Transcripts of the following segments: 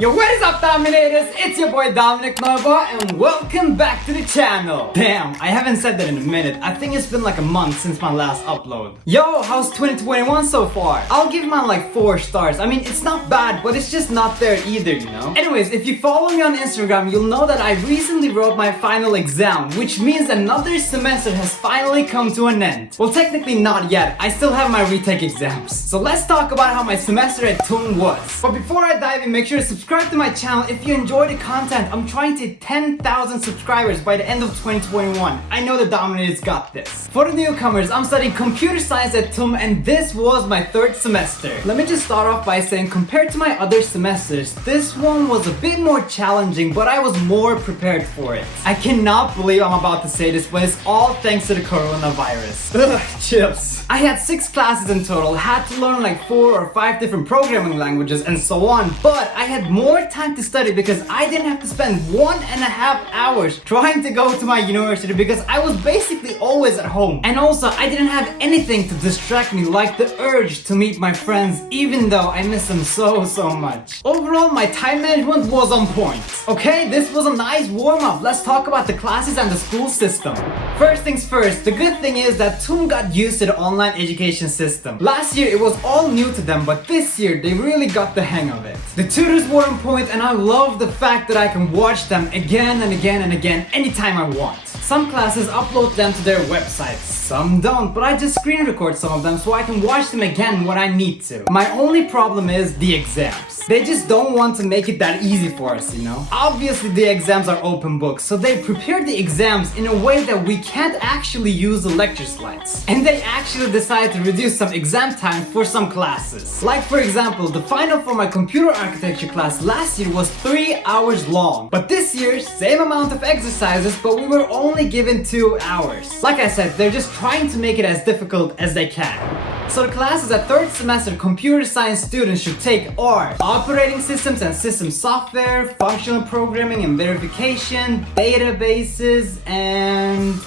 Yo, what is up, Dominators? It's your boy Dominic Nova, and welcome back to the channel. Damn, I haven't said that in a minute. I think it's been like a month since my last upload. Yo, how's 2021 so far? I'll give mine like 4 stars. I mean, it's not bad, but it's just not there either, you know? Anyways, if you follow me on Instagram, you'll know that I recently wrote my final exam, which means another semester has finally come to an end. Well, technically not yet. I still have my retake exams. So let's talk about how my semester at TUM was. But before I dive in, make sure to subscribe to my channel if you enjoy the content. I'm trying to hit 10,000 subscribers by the end of 2021. I know the Dominators got this. For the newcomers, I'm studying computer science at TUM, and this was my 3rd semester. Let me just start off by saying, compared to my other semesters, this one was a bit more challenging, but I was more prepared for it. I cannot believe I'm about to say this, but it's all thanks to the coronavirus. Ugh, chips. I had 6 classes in total, had to learn like 4 or 5 different programming languages and so on, but I had more time to study because I didn't have to spend 1.5 hours trying to go to my university because I was basically always at home. And also, I didn't have anything to distract me like the urge to meet my friends, even though I miss them so much. Overall, my time management was on point. Okay, this was a nice warm-up. Let's talk about the classes and the school system. First things first, the good thing is that TUM got used to the online education system. Last year it was all new to them, but this year they really got the hang of it. The tutors were on point, and I love the fact that I can watch them again and again and again anytime I want. Some classes upload them to their websites, some don't, but I just screen record some of them so I can watch them again when I need to. My only problem is the exams. They just don't want to make it that easy for us, you know? Obviously the exams are open books, so they prepare the exams in a way that we can't actually use the lecture slides. And they actually decided to reduce some exam time for some classes. Like for example, the final for my computer architecture class last year was 3 hours long. But this year, same amount of exercises, but we were only given 2 hours. Like I said, they're just trying to make it as difficult as they can. So the classes that 3rd semester computer science students should take are operating systems and system software, functional programming and verification, databases, and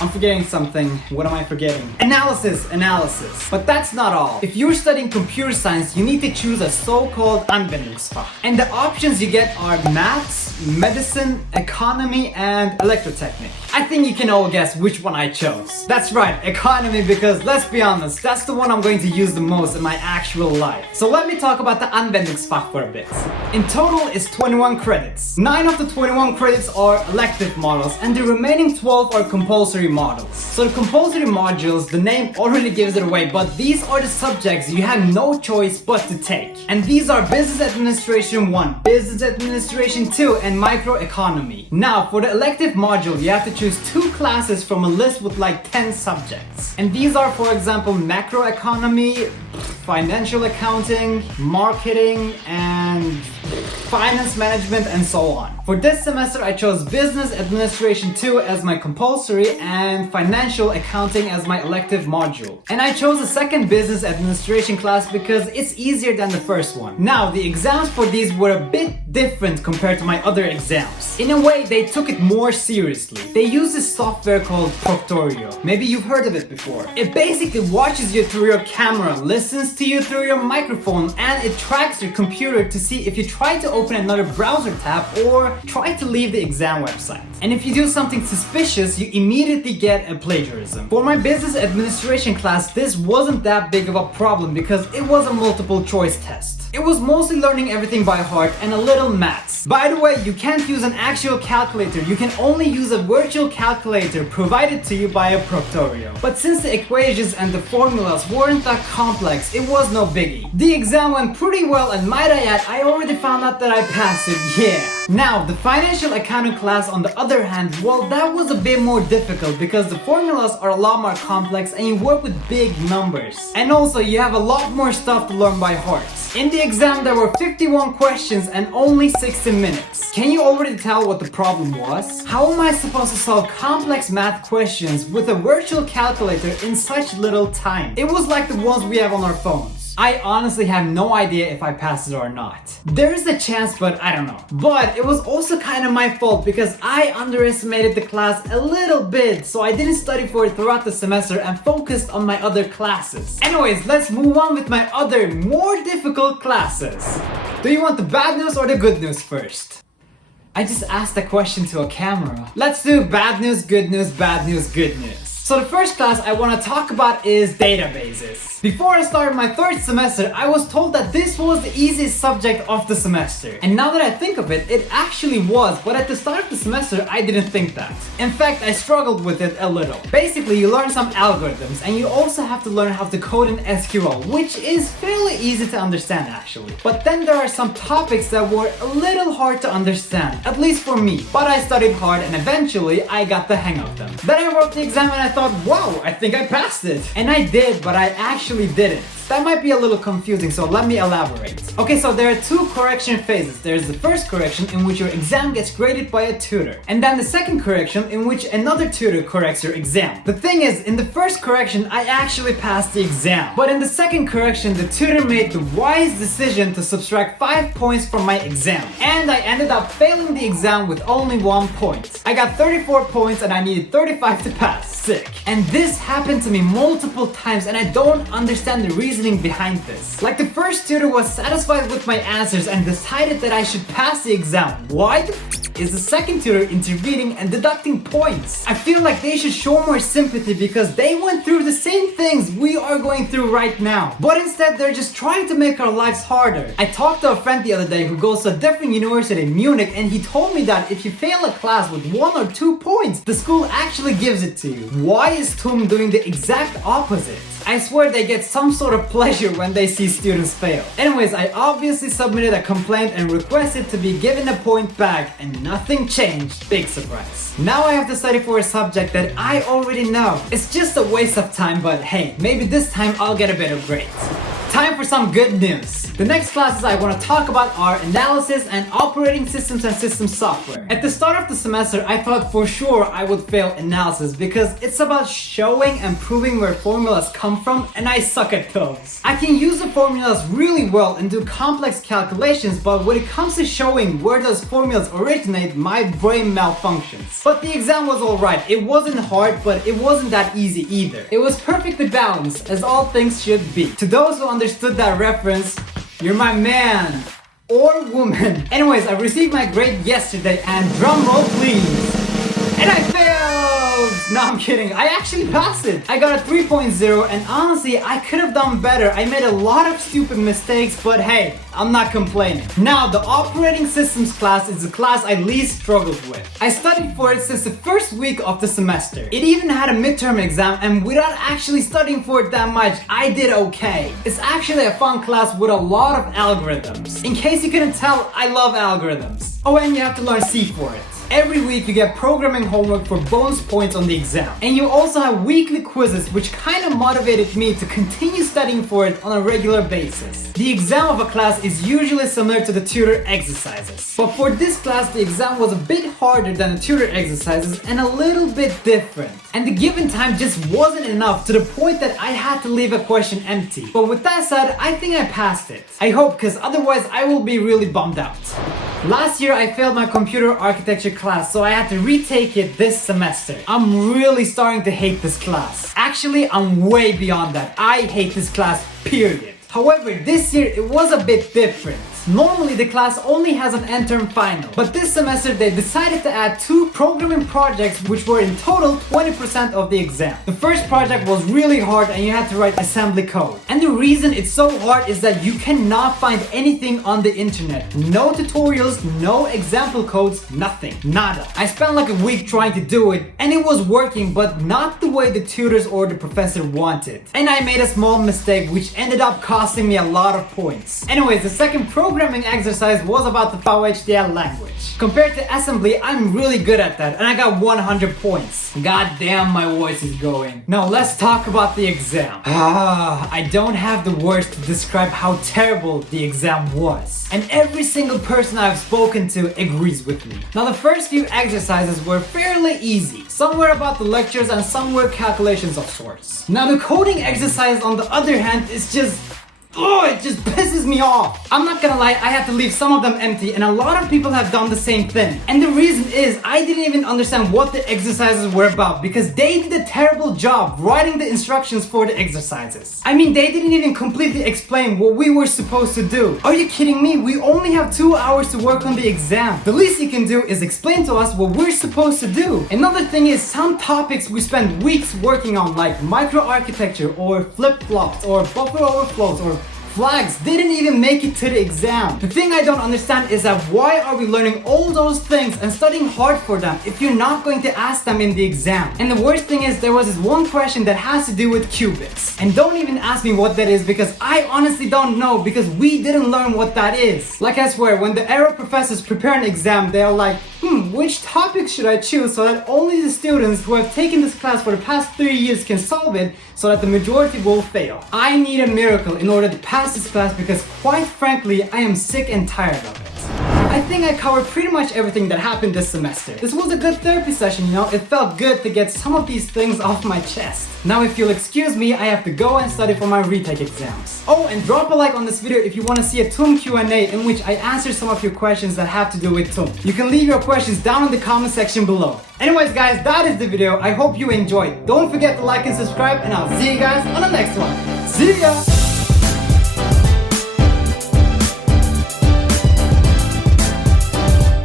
I'm forgetting something. What am I forgetting? Analysis. But that's not all. If you're studying computer science, you need to choose a so-called Anwendungsfach. And the options you get are maths, medicine, economy, and electrotechnic. I think you can all guess which one I chose. That's right, economy, because let's be honest, that's the one I'm going to use the most in my actual life. So let me talk about the Anwendungsfach for a bit. In total, it's 21 credits. 9 of the 21 credits are elective models, and the remaining 12 are compulsory models. So the compulsory modules, the name already gives it away, but these are the subjects you have no choice but to take. And these are Business Administration 1, Business Administration 2, and Microeconomy. Now, for the elective module, you have to choose 2 classes from a list with like 10 subjects. And these are, for example, macroeconomy, financial accounting, marketing, and finance management, and so on. For this semester, I chose Business Administration 2 as my compulsory and Financial Accounting as my elective module. And I chose a second Business Administration class because it's easier than the first one. Now, the exams for these were a bit different compared to my other exams. In a way, they took it more seriously. They use this software called Proctorio. Maybe you've heard of it before. It basically watches you through your camera, listens to you through your microphone, and it tracks your computer to see if you try to open another browser tab or try to leave the exam website. And if you do something suspicious, you immediately get a plagiarism. For my business administration class, this wasn't that big of a problem because it was a multiple choice test. It was mostly learning everything by heart and a little maths. By the way, you can't use an actual calculator, you can only use a virtual calculator provided to you by a Proctorio. But since the equations and the formulas weren't that complex, it was no biggie. The exam went pretty well, and might I add, I already found out that I passed it, yeah. Now, the financial accounting class on the other hand, well, that was a bit more difficult because the formulas are a lot more complex and you work with big numbers. And also, you have a lot more stuff to learn by heart. In the exam, there were 51 questions and only 60 minutes. Can you already tell what the problem was? How am I supposed to solve complex math questions with a virtual calculator in such little time? It was like the ones we have on our phones. I honestly have no idea if I passed it or not. There is a chance, but I don't know. But it was also kind of my fault because I underestimated the class a little bit, so I didn't study for it throughout the semester and focused on my other classes. Anyways, let's move on with my other, more difficult classes. Do you want the bad news or the good news first? I just asked a question to a camera. Let's do bad news, good news, bad news, good news. So the first class I want to talk about is databases. Before I started my third semester, I was told that this was the easiest subject of the semester. And now that I think of it, it actually was, but at the start of the semester, I didn't think that. In fact, I struggled with it a little. Basically, you learn some algorithms, and you also have to learn how to code in SQL, which is fairly easy to understand actually. But then there are some topics that were a little hard to understand, at least for me. But I studied hard and eventually I got the hang of them. Then I wrote the exam and I thought, wow, I think I passed it. And I did, but I actually didn't. That might be a little confusing, so let me elaborate. Okay, so there are two correction phases. There's the first correction in which your exam gets graded by a tutor. And then the second correction in which another tutor corrects your exam. The thing is, in the first correction, I actually passed the exam. But in the second correction, the tutor made the wise decision to subtract 5 points from my exam. And I ended up failing the exam with only 1 point. I got 34 points and I needed 35 to pass. Sick. And this happened to me multiple times and I don't understand the reasoning behind this. Like the first tutor was satisfied with my answers and decided that I should pass the exam. Why the is the second tutor intervening and deducting points? I feel like they should show more sympathy because they went through the same things we are going through right now. But instead they're just trying to make our lives harder. I talked to a friend the other day who goes to a different university in Munich and he told me that if you fail a class with 1 or 2 points, the school actually gives it to you. Why is TUM doing the exact opposite? I swear they get some sort of pleasure when they see students fail. Anyways, I obviously submitted a complaint and requested to be given a point back and nothing changed. Big surprise. Now I have to study for a subject that I already know. It's just a waste of time, but hey, maybe this time I'll get a better grade. Time for some good news. The next classes I want to talk about are analysis and operating systems and system software. At the start of the semester, I thought for sure I would fail analysis because it's about showing and proving where formulas come from and I suck at those. I can use the formulas really well and do complex calculations, but when it comes to showing where those formulas originate, my brain malfunctions. But the exam was alright. It wasn't hard, but it wasn't that easy either. It was perfectly balanced, as all things should be. To those who understood that reference, you're my man or woman. Anyways, I received my grade yesterday and drum roll please. And I failed! No, I'm kidding. I actually passed it. I got a 3.0 and honestly, I could have done better. I made a lot of stupid mistakes, but hey, I'm not complaining. Now, the operating systems class is the class I least struggled with. I studied for it since the first week of the semester. It even had a midterm exam and without actually studying for it that much, I did okay. It's actually a fun class with a lot of algorithms. In case you couldn't tell, I love algorithms. Oh, and you have to learn C for it. Every week you get programming homework for bonus points on the exam. And you also have weekly quizzes which kind of motivated me to continue studying for it on a regular basis. The exam of a class is usually similar to the tutor exercises. But for this class the exam was a bit harder than the tutor exercises and a little bit different. And the given time just wasn't enough to the point that I had to leave a question empty. But with that said, I think I passed it. I hope, because otherwise I will be really bummed out. Last year I failed my computer architecture class, so I had to retake it this semester. I'm really starting to hate this class. Actually, I'm way beyond that. I hate this class, period. However, this year it was a bit different. Normally the class only has an end-term final, but this semester they decided to add 2 programming projects which were in total 20% of the exam. The first project was really hard and you had to write assembly code. And the reason it's so hard is that you cannot find anything on the internet. No tutorials, no example codes, nothing. Nada. I spent like a week trying to do it and it was working, but not the way the tutors or the professor wanted. And I made a small mistake which ended up costing me a lot of points. Anyways, the second programming exercise was about the VHDL language. Compared to assembly, I'm really good at that and I got 100 points. God damn, my voice is going. Now let's talk about the exam. I don't have the words to describe how terrible the exam was. And every single person I've spoken to agrees with me. Now the first few exercises were fairly easy. Some were about the lectures and some were calculations of sorts. Now the coding exercise on the other hand is just Oh, it just pisses me off. I'm not gonna lie, I had to leave some of them empty, and a lot of people have done the same thing. And the reason is, I didn't even understand what the exercises were about because they did a terrible job writing the instructions for the exercises. I mean, they didn't even completely explain what we were supposed to do. Are you kidding me? We only have 2 hours to work on the exam. The least you can do is explain to us what we're supposed to do. Another thing is, some topics we spend weeks working on, like microarchitecture or flip-flops or buffer overflows or flags, didn't even make it to the exam. The thing I don't understand is that why are we learning all those things and studying hard for them if you're not going to ask them in the exam? And the worst thing is, there was this one question that has to do with qubits. And don't even ask me what that is because I honestly don't know because we didn't learn what that is. Like, I swear, when the Arab professors prepare an exam, they're like, which topic should I choose so that only the students who have taken this class for the past 3 years can solve it so that the majority will fail. I need a miracle in order to pass this class because, quite frankly, I am sick and tired of it. I think I covered pretty much everything that happened this semester. This was a good therapy session, you know? It felt good to get some of these things off my chest. Now, if you'll excuse me, I have to go and study for my retake exams. Oh, and drop a like on this video if you want to see a TUM Q&A in which I answer some of your questions that have to do with TUM. You can leave your questions down in the comment section below. Anyways, guys, that is the video. I hope you enjoyed. Don't forget to like and subscribe, and I'll see you guys on the next one. See ya!